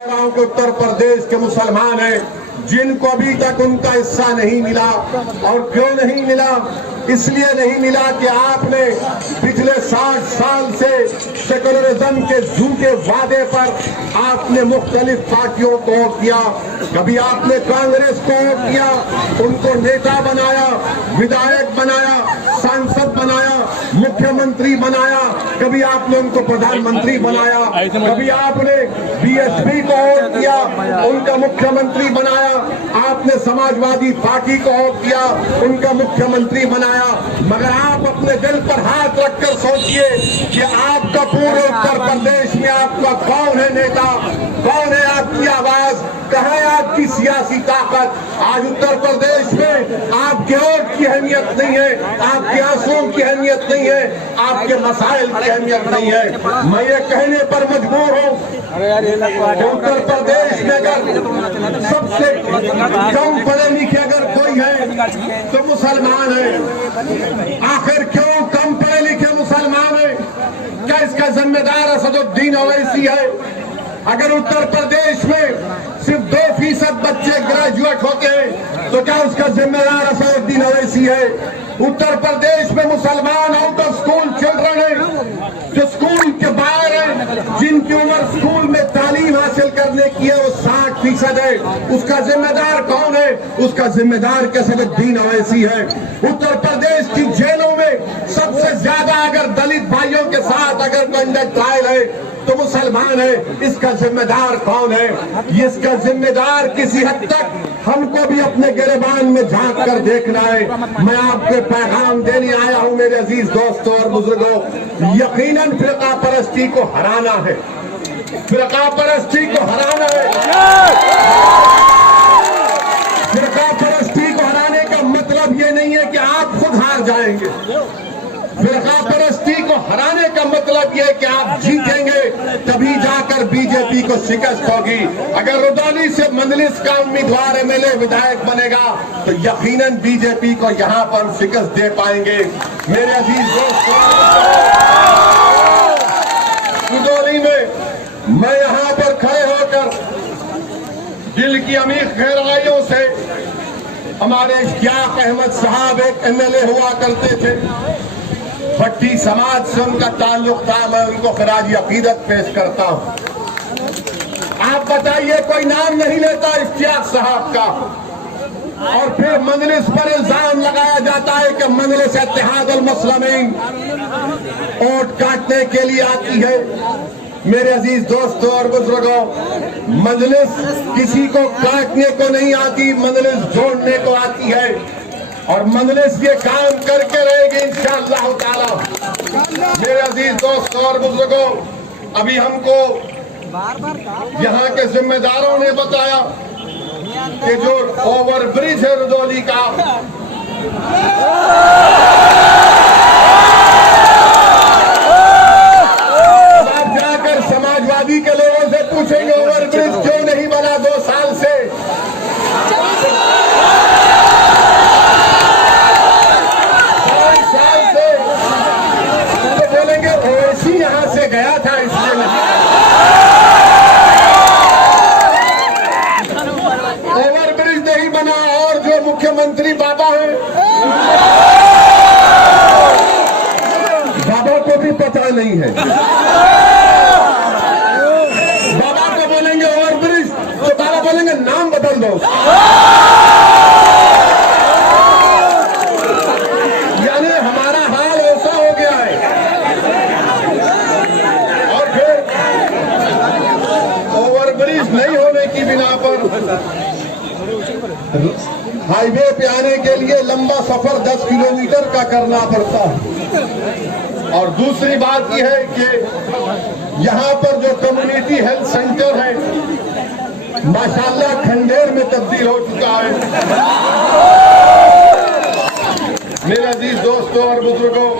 गांव के उत्तर प्रदेश के मुसलमान हैं जिनको अभी तक उनका हिस्सा नहीं मिला। और क्यों नहीं मिला? इसलिए नहीं मिला कि आपने पिछले 60 साल से सेकुलरिज्म के झूठे वादे पर आपने मुख्तलिफ पार्टियों को वोट किया। कभी आपने कांग्रेस को वोट किया, उनको नेता बनाया, विधायक बनाया, सांसद बनाया, मुख्यमंत्री बनाया, कभी आपने उनको प्रधानमंत्री बनाया, कभी आपने बीएसपी को वोट किया, उनका मुख्यमंत्री बनाया, आपने समाजवादी पार्टी को वोट किया, उनका मुख्यमंत्री बनाया। मगर आप अपने दिल पर हाथ रखकर सोचिए कि आपका पूरे उत्तर प्रदेश में आपका कौन है नेता, कौन है आपकी आवाज, कहाँ है आपकी सियासी ताकत? आज उत्तर प्रदेश में आपके वोट की अहमियत नहीं है, आपके आंसुओं की अहमियत नहीं है, आपके मसाइल की अहमियत नहीं है। मैं ये कहने पर मजबूर हूँ कि उत्तर प्रदेश में अगर सबसे कम पढ़े लिखे अगर कोई है तो मुसलमान है। आखिर क्यों कम पढ़े लिखे मुसलमान है? क्या इसका जिम्मेदार असदुद्दीन ओवैसी है? अगर उत्तर प्रदेश में सिर्फ 2% बच्चे ग्रेजुएट होते हैं तो क्या उसका जिम्मेदार असदुद्दीन ओवैसी है? उत्तर प्रदेश में मुसलमान आउट ऑफ स्कूल चिल्ड्रन है, जो स्कूल के बाहर है, जिनकी उम्र स्कूल में तालीम हासिल करने की है, वो 60% है। उसका जिम्मेदार कौन है? उसका जिम्मेदार असदुद्दीन ओवैसी है। उत्तर प्रदेश की जेलों में सबसे ज्यादा अगर दलित भाइयों के साथ अगर कोई ट्रायल है तो मुसलमान है। इसका जिम्मेदार कौन है? इसका जिम्मेदार किसी हद तक हमको भी अपने गिरबान में झांक कर देखना है। मैं आपको पैगाम देने आया हूं मेरे अजीज दोस्तों और बुजुर्गों, यकीनन फिरका परस्ती को हराना है, फिरका परस्ती को हराना है। फिरका परस्ती को हराने का मतलब ये नहीं है कि आप खुद हार जाएंगे। फिरका परस्ती को हराने का मतलब यह है कि आप जीतेंगे तभी जाकर बीजेपी को शिकस्त होगी। अगर रुदौली से मजलिस का उम्मीदवार एमएलए विधायक बनेगा तो यकीनन बीजेपी को यहां पर शिकस्त दे पाएंगे। मेरे अजीज दोस्तों, रुदौली में मैं यहां पर खड़े होकर दिल की अमीर गहराइयों से हमारे इश्तियाक अहमद साहब एक एमएलए हुआ करते थे, भट्टी समाज से उनका ताल्लुक था, मैं उनको खराज अकीदत पेश करता हूं। आप बताइए, कोई नाम नहीं लेता इश्तियाक साहब का, और फिर मजलिस पर इल्जाम लगाया जाता है कि मजलिस इत्तेहादुल मुस्लिमीन वोट काटने के लिए आती है। मेरे अजीज दोस्तों और बुजुर्गों, मजलिस किसी को काटने को नहीं आती, मजलिस जोड़ने को आती है, और मजलिस ये काम करके रहेगी इंशाअल्लाह ताला। मेरे अजीज दोस्तों और बुजुर्गों, अभी हमको यहाँ के जिम्मेदारों ने बताया कि जो ओवरब्रिज है रुदौली का, आप जाकर समाजवादी के लोगों से पूछेंगे ओवरब्रिज क्यों नहीं बना 2 साल से। गया था इसलिए नहीं। ओवरब्रिज नहीं बना, और जो मुख्यमंत्री बाबा हैं, बाबा को भी पता नहीं है। बाबा को बोलेंगे ओवरब्रिज तो बाबा बोलेंगे नाम बदल दो। यानी हमारा हाल ऐसा हो गया है। नहीं होने की बिना पर हाईवे पे आने के लिए लंबा सफर 10 किलोमीटर का करना पड़ता है। और दूसरी बात यह है कि यहाँ पर जो कम्युनिटी हेल्थ सेंटर है माशाल्लाह खंडेर में तब्दील हो चुका है। मेरे अजीज दोस्तों और बुजुर्गों,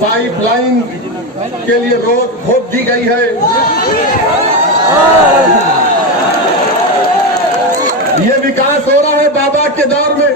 पाइपलाइन के लिए रोड खोद दी गई है। ये विकास हो रहा है बाबा के दौर में।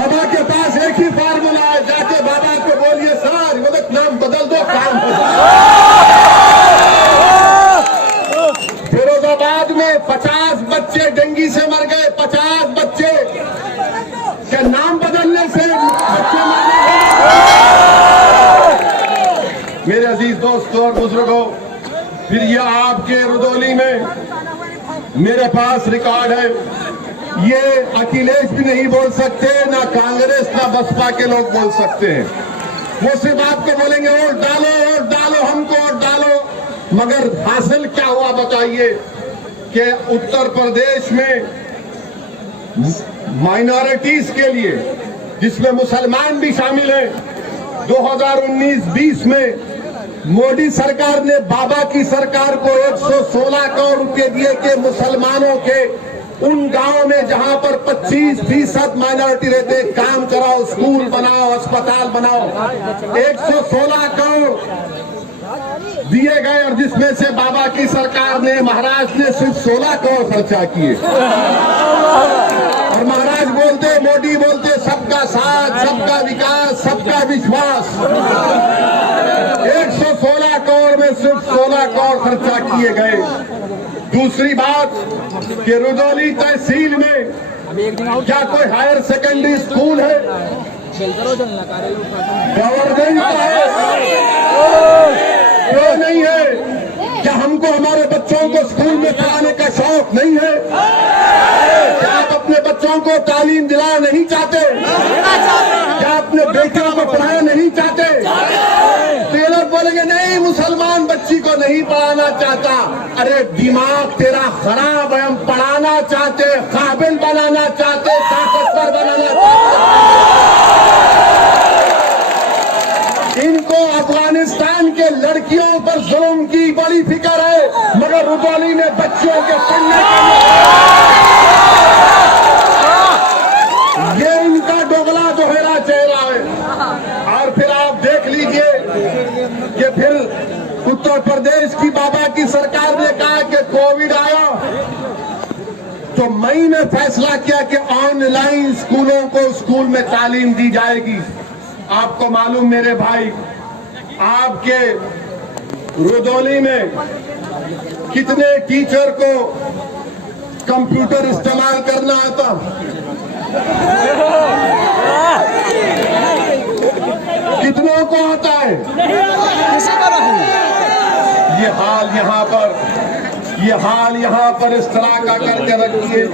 बाबा के पास एक ही फार्मूला है, जाके बाबा को बोलिए सर नाम बदल दो, काम हो जाए। अजीज दोस्तों और बुजुर्गों, फिर ये आपके रुदौली में मेरे पास रिकॉर्ड है, ये अखिलेश भी नहीं बोल सकते, ना कांग्रेस ना बसपा के लोग बोल सकते हैं। वो सिर्फ आपको बोलेंगे वोट डालो, हमको वोट डालो, मगर हासिल क्या हुआ बताइए कि उत्तर प्रदेश में माइनॉरिटीज के लिए, जिसमें मुसलमान भी शामिल हैं, 2019-20 में मोदी सरकार ने बाबा की सरकार को 116 करोड़ रुपए दिए कि मुसलमानों के उन गांवों में जहां पर 25% माइनॉरिटी रहते, काम कराओ, स्कूल बनाओ, अस्पताल बनाओ। 116 करोड़ दिए गए और जिसमें से बाबा की सरकार ने, महाराज ने सिर्फ 16 करोड़ खर्चा किए। और महाराज बोलते, मोदी बोलते सबका साथ, सबका विकास, सबका विश्वास। 116 करोड़ में सिर्फ 16 करोड़ खर्चा किए गए। दूसरी बात कि रुदौली तहसील में क्या कोई हायर सेकेंडरी स्कूल है? गवर्नमेंट का है, क्यों नहीं है? क्या हमको हमारे बच्चों को स्कूल में पढ़ाने का शौक नहीं है? क्या आप अपने बच्चों को तालीम दिलाना नहीं चाहते? क्या अपने बेटियों को पढ़ाना नहीं चाहते? तो ये लोग बोलेंगे नहीं, मुसलमान बच्ची को नहीं पढ़ाना चाहता। अरे दिमाग तेरा खराब है, हम पढ़ाना चाहते, काबिल बनाना चाहते, ताकतवर बनाना चाहते। इनको अफगानिस्तान के लड़कियों पर जुल्म की बड़ी फिक्र है, मगर रुदौली में बच्चों के पढ़ने ये इनका दोगला दोहरा चेहरा है। और फिर आप देख लीजिए कि फिर उत्तर प्रदेश की बाबा की सरकार ने कहा कि कोविड आया तो मई में फैसला किया कि ऑनलाइन स्कूलों को स्कूल में तालीम दी जाएगी। आपको मालूम मेरे भाई, आपके रुदौली में कितने टीचर को कंप्यूटर इस्तेमाल करना आता? कितनों को आता है? ये हाल यहाँ पर इस तरह का करके रखिए।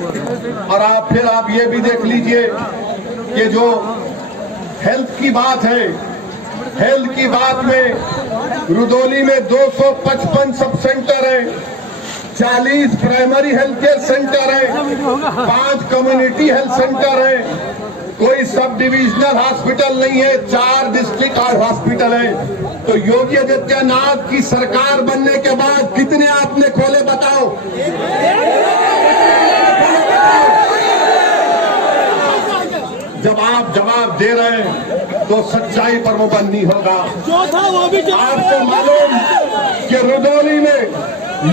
और आप ये भी देख लीजिए कि जो हेल्थ की बात है, हेल्थ की बात में रुदौली में 255 सब सेंटर है, 40 प्राइमरी हेल्थ केयर सेंटर है, 5 कम्युनिटी हेल्थ सेंटर है, कोई सब डिविजनल हॉस्पिटल नहीं है, 4 डिस्ट्रिक्ट हॉस्पिटल है। तो योगी आदित्यनाथ की सरकार बनने के बाद कितने आपने खोले बताओ? जब आप जवाब दे रहे हैं तो सच्चाई पर मुबन्नी होगा। आपको मालूम कि रुदौली में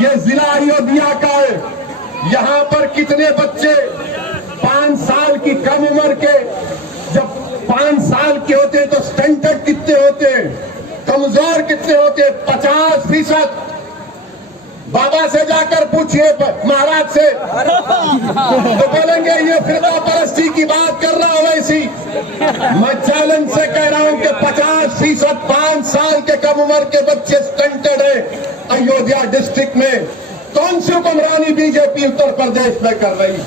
ये जिला अयोध्या का है, यहाँ पर कितने बच्चे 5 साल की कम उम्र के, जब 5 साल के होते हैं तो स्टंटेड कितने होते हैं, कमजोर कितने होते हैं? 50%। बाबा से जाकर पूछिए, महाराज से, तो बोलेंगे ये फिरका परस्ती की बात कर रहा हूं। वैसी मैं चैलेंज से कह रहा हूं कि 50% 5 साल के कम उम्र के बच्चे स्टंटेड है अयोध्या डिस्ट्रिक्ट में। कौन सी हुक्मरानी बीजेपी उत्तर प्रदेश में कर रही?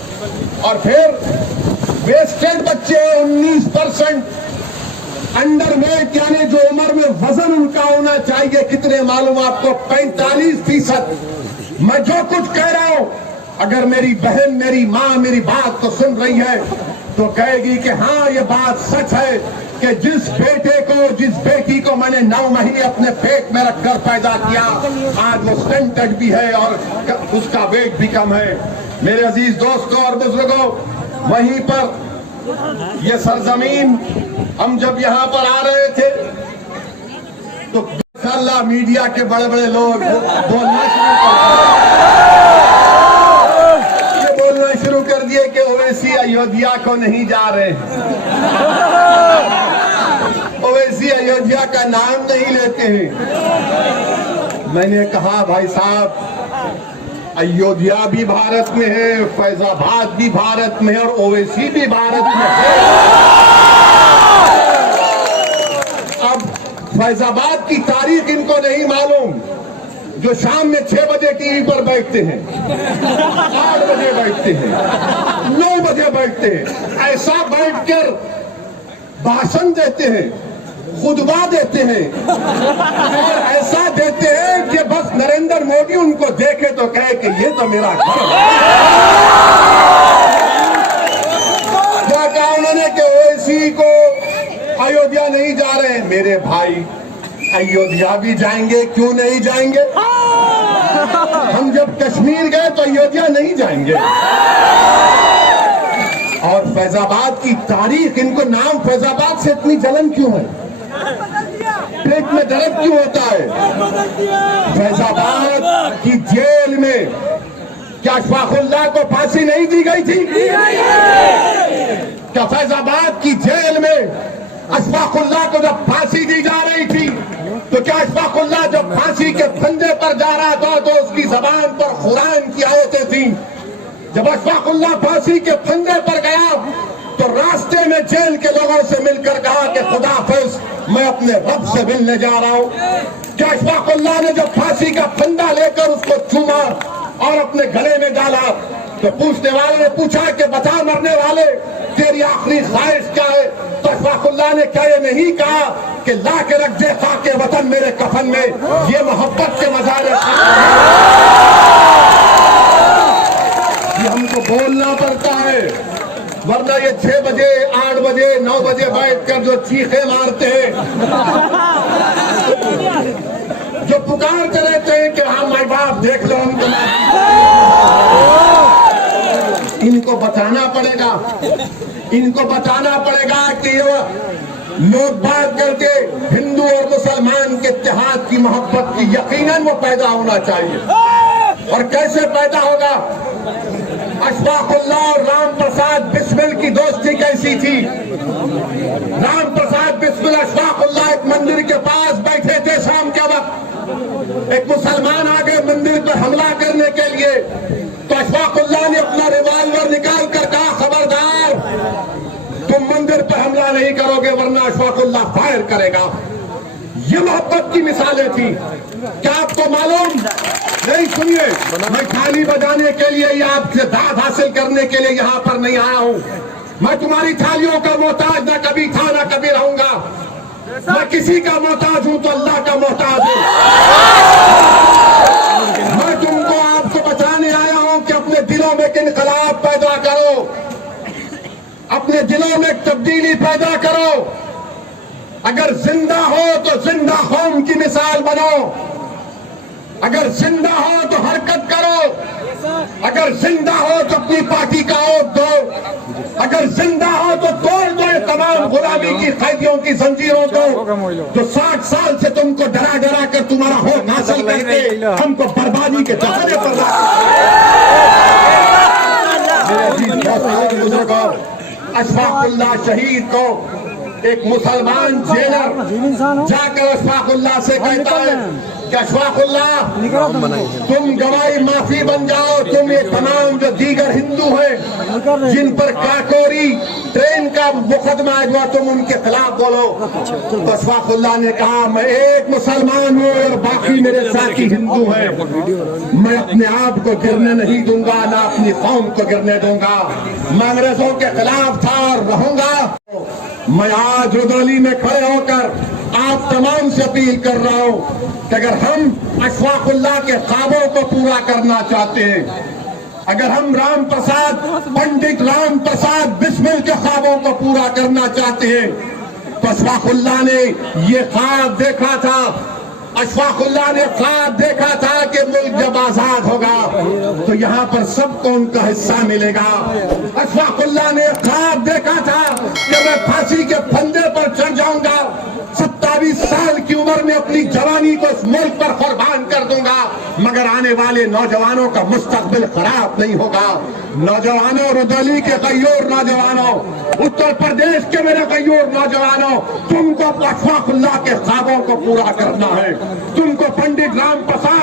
और फिर वेस्टेड बच्चे 19%, अंडरवेट यानी जो उम्र में वजन उनका होना चाहिए कितने मालूम आपको? 45%। मैं जो कुछ कह रहा हूं, अगर मेरी बहन, मेरी माँ मेरी बात तो सुन रही है तो कहेगी कि हाँ ये बात सच है कि जिस बेटे को, जिस बेटी को मैंने 9 महीने अपने पेट में रखकर पैदा किया, आज वो स्टंटेड भी है और उसका वेट भी कम है। मेरे अजीज दोस्तों और बुजुर्गों, वहीं पर ये सरजमीन हम जब यहाँ पर आ रहे थे तो इंशाअल्लाह मीडिया के बड़े बड़े लोग बोलना शुरू कर दिए कि ओवैसी अयोध्या को नहीं जा रहे, ओवैसी अयोध्या का नाम नहीं लेते हैं। मैंने कहा भाई साहब, अयोध्या भी भारत में है, फैजाबाद भी भारत में है और ओवैसी भी भारत में है। अब फैजाबाद की तारीख इनको नहीं मालूम, जो शाम में 6 बजे टीवी पर बैठते हैं, 8 बजे बैठते हैं, 9 बजे बैठते हैं, ऐसा बैठकर भाषण देते हैं, खुतबा देते हैं और ऐसा देते हैं कि बस नरेंद्र मोदी उनको देखे तो कहे कि ये तो मेरा घर है। क्या कहा उन्होंने कि ओवैसी को अयोध्या नहीं जा रहे हैं। मेरे भाई, अयोध्या भी जाएंगे, क्यों नहीं जाएंगे? हम जब कश्मीर गए तो अयोध्या नहीं जाएंगे। और फैजाबाद की तारीख, इनको नाम फैजाबाद से इतनी जलन क्यों है? पेट में दर्द क्यों होता है? फैजाबाद की जेल में क्या अशफाकुल्लाह को फांसी नहीं दी गई थी? क्या फैजाबाद की जेल में अशफाकुल्लाह को जब फांसी दी जा रही थी तो क्या अशफाकुल्लाह जब फांसी के फंदे पर जा रहा था तो उसकी जबान पर कुरान की आयतें थी? जब अशफाकुल्लाह फांसी के फंदे पर गया तो रास्ते में जेल के लोगों से मिलकर कहा कि खुदाफिज, मैं अपने रब से मिलने जा रहा हूं। क्या अशफाकुल्लाह ने जब फांसी का फंदा लेकर उसको चूमा और अपने गले में डाला तो पूछने वाले ने पूछा कि बता मरने वाले, तेरी आखिरी ख्वाहिश क्या है? तो अशफाकुल्लाह ने क्या ये नहीं कहा कि ला के रख दे खाके वतन मेरे कफन में? ये मोहब्बत के मजारे हमको बोलना पड़ता है, वरना ये 6 बजे 8 बजे 9 बजे बैठकर जो चीखे मारते हैं, जो पुकारते रहते हैं कि हाँ माई बाप देख लो हमको, इनको बताना पड़ेगा, इनको बताना पड़ेगा कि ये लोग बात करके हिंदू और मुसलमान के इत्तेहाद की मोहब्बत की यकीनन वो पैदा होना चाहिए। और कैसे पैदा होगा? अशफाकुल्लाह और राम प्रसाद बिस्मिल की दोस्ती कैसी थी? राम प्रसाद बिस्मिल अशफाकुल्लाह एक मंदिर के पास बैठे थे शाम के वक्त, एक मुसलमान आ गए मंदिर पर हमला करने के लिए तो अशफाकुल्लाह ने अपना रिवॉल्वर निकाल कर कहा, खबरदार तुम मंदिर पर हमला नहीं करोगे वरना अशफाकुल्लाह फायर करेगा। ये मोहब्बत की मिसालें थी। क्या आपको मालूम नहीं? सुनिए, मैं थाली बजाने के लिए या आपसे दाद हासिल करने के लिए यहाँ पर नहीं आया हूँ। मैं तुम्हारी थालियों का मोहताज ना कभी था ना कभी रहूंगा। मैं किसी का मोहताज हूँ तो अल्लाह का मोहताज हूँ। मैं तुमको आपको बताने आया हूँ कि अपने दिलों में एक इनकलाब पैदा करो, अपने दिलों में एक तब्दीली पैदा करो। अगर जिंदा हो तो जिंदा कौम की मिसाल बनो, अगर जिंदा हो तो हरकत करो, अगर जिंदा हो तो अपनी पार्टी का वोट दो, अगर जिंदा हो तो तोड़ दो ये तमाम गुलामी की कैदियों की जंजीरों को जो 60 साल से तुमको डरा डरा कर तुम्हारा वोट हासिल करके हमको बर्बादी के दहाने पर अशफाकुल्लाह शहीद को एक मुसलमान जेलर जाकर अशफाकुल्लाह से कहता है कि अशफाकुल्लाह तुम गवाही माफी बन जाओ, तुम ये तमाम जो दीगर हिंदू हैं जिन पर काकोरी ट्रेन का मुकदमा है जो तुम उनके खिलाफ बोलो। तो अशफाकुल्लाह ने कहा, मैं एक मुसलमान हूँ और बाकी मेरे साथी हिंदू हैं, मैं अपने आप को गिरने नहीं दूंगा ना अपनी कौम को गिरने दूंगा। मैं अंग्रेजों के खिलाफ था और रहूंगा। मैं आज रुदौली में खड़े होकर आप तमाम से अपील कर रहा हूं कि अगर हम अशफाकुल्लाह के ख्वाबों को पूरा करना चाहते हैं, अगर हम राम प्रसाद पंडित राम प्रसाद बिस्मिल के ख्वाबों को पूरा करना चाहते हैं तो अशफाकुल्लाह ने ये ख्वाब देखा था, अशफाकुल्लाह ने ख्वाब देखा था कि मुल्क जब आजाद होगा तो यहाँ पर सबको उनका हिस्सा मिलेगा। अशफाकुल्लाह ने ख्वाब देखा था कि मैं फांसी के फंदे पर चढ़ जाऊंगा, 27 साल की उम्र में अपनी जवानी को इस मुल्क पर कुर्बान कर दूंगा, मगर आने वाले नौजवानों का मुस्तकबिल खराब नहीं होगा। नौजवानों, रुदौली के गयूर नौजवानों, उत्तर प्रदेश के मेरे गयूर नौजवानों, तुमको अशफाकुल्लाह के ख्वाबों को पूरा करना है। तुमको पंडित राम प्रसाद